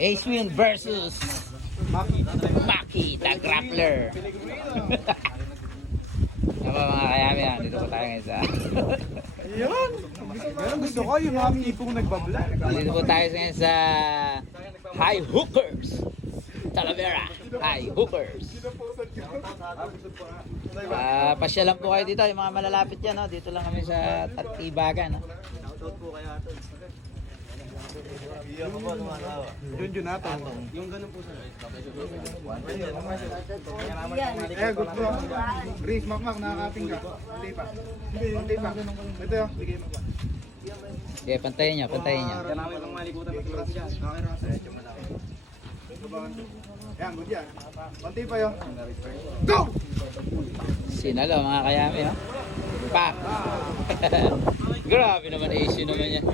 Ace Win versus Maki, the grappler. Ano ba mga kayami yan? Dito po tayo ngayon sa... Ayun! Gusto ko yung mga tipong nagbablog. Dito po tayo ngayon sa High Hookers Talavera. High Hookers. Pasyalan po kayo dito, yung mga malalapit yan. No? Dito lang kami sa Tartibagan. No? Shoutout po kay Aton. Yun natin. Yung ganun po sa good bro. Riz, makmak, nakakaping ka. Hindi pa. Hindi pa. Ito yun. Bigay mo pa. Okay, pantayin nyo, pantayin nyo. Kailangan lang malikutan ng class dyan. Yan, good yan. Konti pa yun. Go! Sinalo mga kayami. No? Pak! Grabe naman issue naman yan.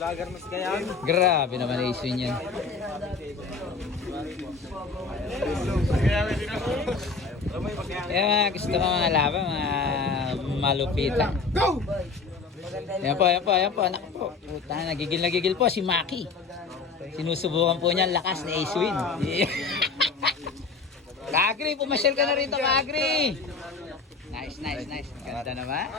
Lager mas kaya. Grabe naman issue niyan. Kaya mga gusto ko mga laban, mga malupitan. Go! Ayan po, ayan po, ayan po. Anak po. Puta, nagigil po si Maki. Sinusubukan po niya ang lakas ni Ace Win. Kagri, pumasyal ka na rito, Kagri. Nice, nice, nice. Ganda naman.